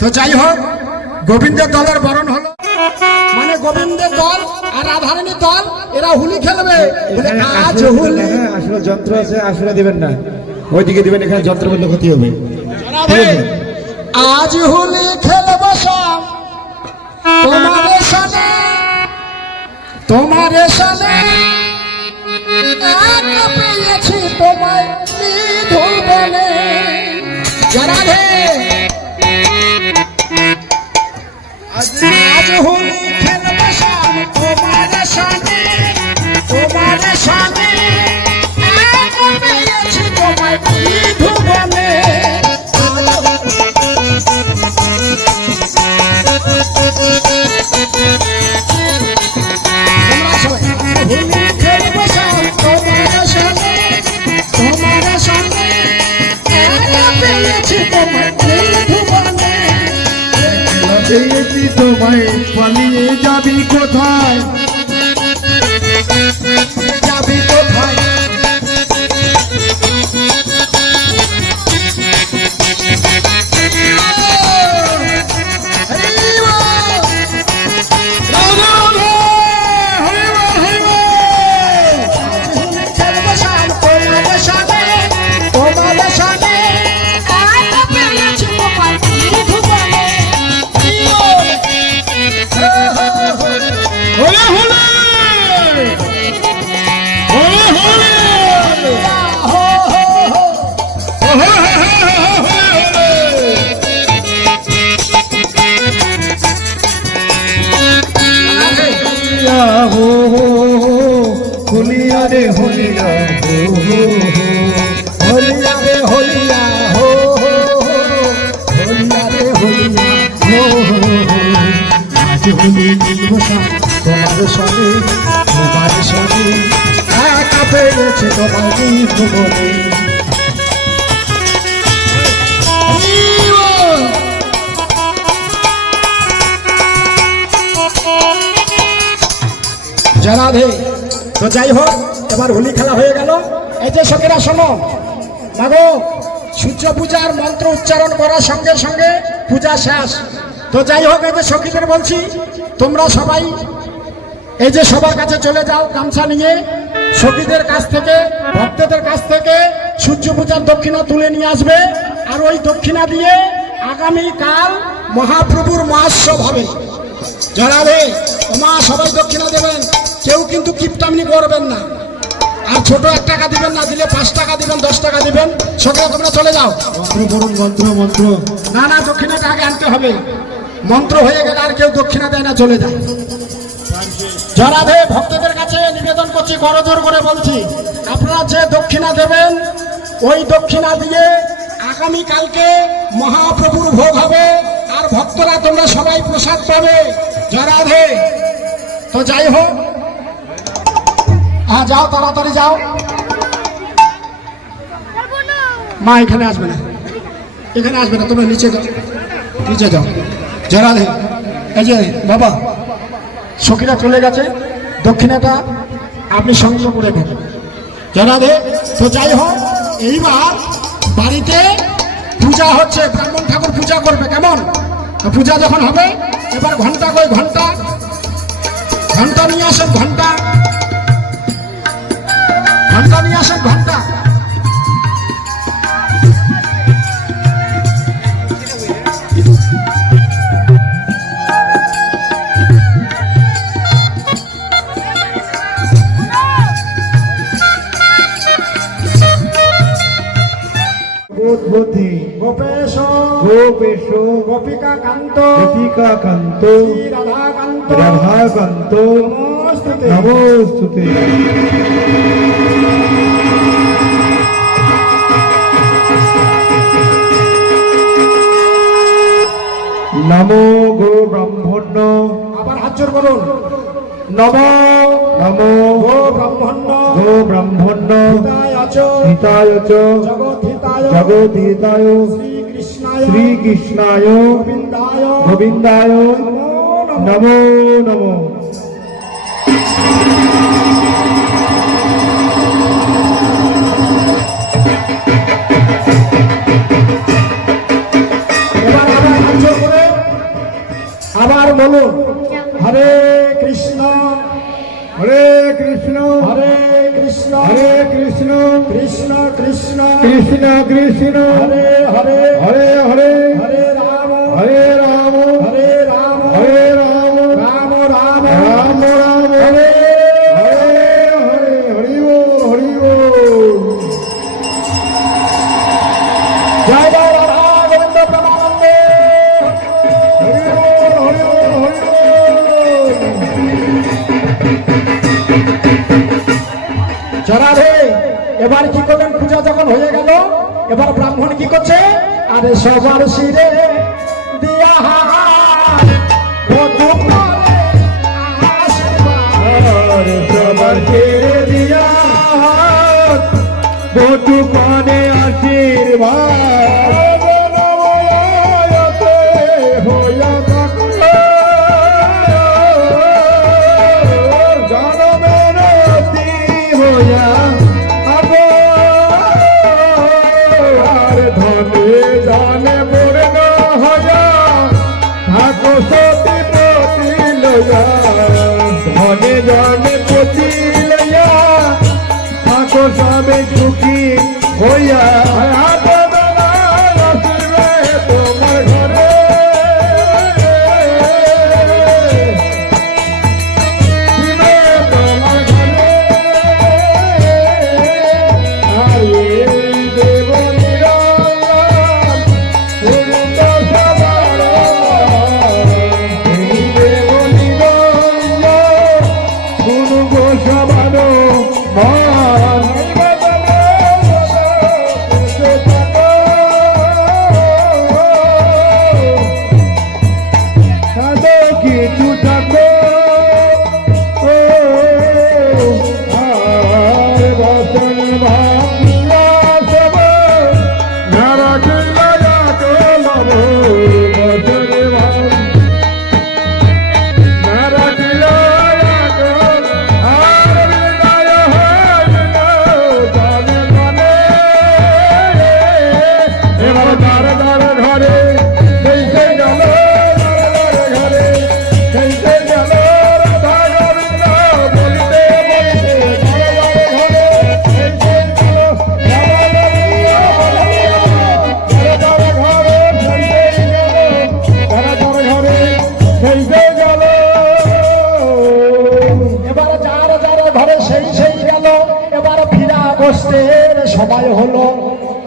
তো যাই হোক গোবিন্দের দলের বরণ হলো, মানে গোবিন্দের দল আর রাধারানীর দল এরা হুলি খেলবে। আজ হুলি আসলে যন্ত্র আছে, আসলে দিবেন না, ওইদিকে দিবেন, এখানে যন্ত্র বললে ক্ষতি হবে। আজ হুলি খেলব সব তোমার সাথে, তোমার সাথে পেয়েছি তোমায় ধুল বলে। রাধে আজ হুলি খেলব সব তোমার সাথে, তোমার সাথে পেয়েছি তোমায় ধুল বলে। তোমায় পালিয়ে যাবি কোথায়, যাবি কোথায়? होलिया रे होलिया हो होलिया रे होलिया हो होलिया रे होलिया हो आज होली मिलबो তোমার সাথে, তোমার সাথে একা পেয়েছি তোমাকে জীবনে। রাধে তো যাই হোক, এবার হোলি খেলা হয়ে গেল। এই যে সখীরা শোনো, মাগো সূর্য পূজার মন্ত্র উচ্চারণ করার সঙ্গে সঙ্গে পূজা শেষ। তো যাই হোক, এই যে সখীদের বলছি, তোমরা সবাই এই যে সবার কাছে চলে যাও গামছা নিয়ে, সখীদের কাছ থেকে ভক্তদের কাছ থেকে সূর্য পূজার দক্ষিণা তুলে নিয়ে আসবে। আর ওই দক্ষিণা দিয়ে আগামীকাল মহাপ্রভুর মহোৎসব হবে। জড়াবে মা সবাই দক্ষিণা দেবেন, কেউ কিন্তু কিপটামনি করবেন না। আর ছোট 1 টাকা দিবেন না, দিলে 5 টাকা দিবেন, 10 টাকা দিবেন। সকালে তোমরা চলে যাও। মন্ত্র পড়ুন, মন্ত্র মন্ত্র। না না, দক্ষিণাটা আগে আনতে হবে। মন্ত্র হয়ে গেলে আর কেউ দক্ষিণা দেয় না, চলে যায়। জরাধে ভক্তদের কাছে নিবেদন করছি, করজোর করে বলছি, আপনারা যে দক্ষিণা দেবেন ওই দক্ষিণা দিয়ে আগামীকালকে মহাপ্রভুর ভোগ হবে। আর ভক্তরা তোমরা সবাই প্রসাদ পাবে। জরাধে। তো যাই হোক, হ্যাঁ যাও, তাড়াতাড়ি যাও। মা এখানে আসবে না, এখানে আসবে না, তোমরা নিচে যাও, নিচে যাও। জরাধে। এই যে বাবা, সখীরা চলে গেছে, দক্ষিণাটা আপনি সংগ্রহ করে দেবেন। জরাধে। তো যাই হোক, এইবার বাড়িতে পূজা হচ্ছে, ব্রাহ্মণ ঠাকুর পূজা করবে। কেমন? পূজা যখন হবে, এবার ঘন্টা কই, ঘন্টা ঘন্টা নিয়ে আসেন, ঘন্টা ঘন্টা নিয়ে আসেন, ঘন্টা। বুদ্ধি গোপেশ গোপেশ গোপিকা কান্ত গোপিকা কান্ত রাধা কান্ত রাধা কান্ত নমস্তুতে। নমস্তুতে। নমো গো ব্রাহ্মণ্য। আবার হাত জোর করুন। নমো নমো গো ব্রাহ্মণ্য গো ব্রাহ্মণ্য হিতায় আচ হিতায় চ জগদ্ধিতায় জগদ্ধিতায় শ্রীকৃষ্ণায় শ্রীকৃষ্ণায় গোবিন্দায় গোবিন্দায় নমো নমো। এবার আবার হাত জোর করে আবার বলুন, হরে কৃষ্ণ হরে কৃষ্ণ হরে কৃষ্ণ হরে কৃষ্ণ কৃষ্ণ কৃষ্ণ কৃষ্ণ কৃষ্ণ হরে হরে হরে হরে হরে রাম হরে রাম হরে রাম হরে রাম রাম রাম রাম রাম হরে হরে হরে হরি বল হরি বল। জয় জয় রাধা গোবিন্দ প্রেমানন্দে। হরি বল হরি বল হরি বল। জরাধে। এবার কি করলেন? পূজা যখন হয়ে গেল, এবার ব্রাহ্মণ কি করছে? আরে সবার শিরে দিয়া হাত, বধূ করে আশীর্বাদ। আর সবার ছেড়ে দিয়া হাত, বধূ পানে আশীর্বাদ। হইয়া থাকো জনমের অতি হইয়া আর ধনে জানে বর্ণ হইয়া থাকো সতী পতি লইয়া। ধনে জানে পতি লইয়া থাকো সবে সুখী হইয়া। হাতে বেলায় আসিবে তোমার ঘরে দিবে তোমার ঘরে। আর এই দেব নিরঞ্জন পূর্ণ সবার এই দেব নিরঞ্জন পূর্ণ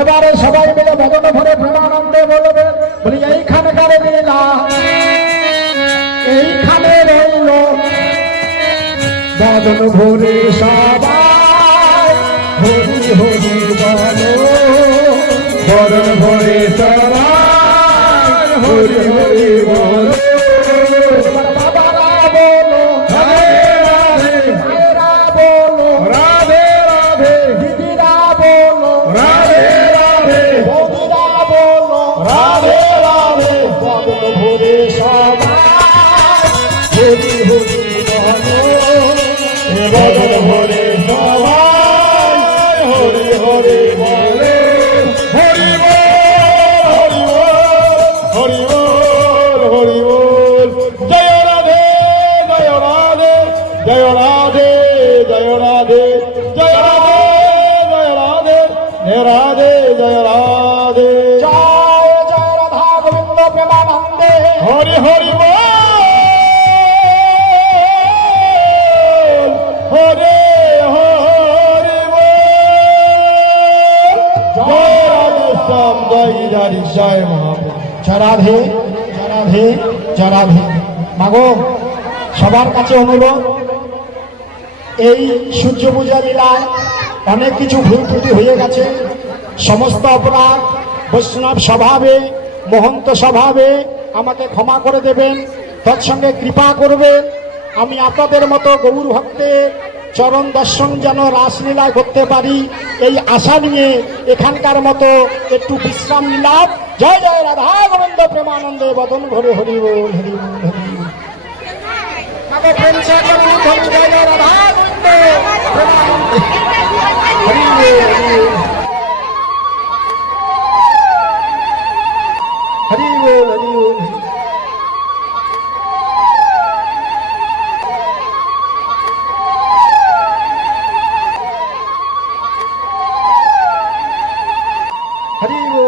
এবারে সবাই মিলে বদন ভরে প্রেমানন্দে বলবে, বলি এইখানকার লীলা এইখানে রইল, বদন ভরে সবাই হরি হরি বলো, বদন ভরে সবাই হরি হরি বলো। এবার বাবারা বলো, রাধে রাধে মায়েরা বলো, রাধে রাধে দিদিরা বলো, রাধে রাধে বৌদিরা বলো, রাধে রাধে বদন ভরে সবাই হরি হরি বলো, বদন ভরে সবাই হরি হরি বলে। হরি বল হরি বল হরি বল। জয় রাধে জয় রাধে জয় রাধে জয় রাধে জয় রাধে জয় রাধে জয় রাধে জয় রাধে। জয় জয় রাধা গোবিন্দ প্রেমানন্দে, হরি হরি বল হরে হরি বল। জয় রাধে শ্যাম জয় হরি জয় মহাপ্রভু। জয় রাধে জয় রাধে জয় রাধে। মাগো সবার কাছে অনুরোধ, এই সূর্য পূজা লীলায় অনেক কিছু ভুল ত্রুটি হয়ে গেছে, সমস্ত অপরাধ বৈষ্ণব স্বভাবে মহন্ত স্বভাবে আমাকে ক্ষমা করে দেবেন, তৎসঙ্গে কৃপা করবেন। আমি আপনাদের মতো গৌর ভক্তের চরণ দর্শন যেন রাসলীলায় করতে পারি, এই আশা নিয়ে এখানকার মতো একটু বিশ্রাম নিলাম। জয় জয় রাধা গোবিন্দ প্রেমানন্দে, বদন ভরে হরি বল হরি বল হরি বল। মাগো প্রেম সে করুন ধ্বনি, জয় জয় রাধা গোবিন্দ প্রেমানন্দে, হরি বল হরি বল হরি বল হরি বল। হরি বল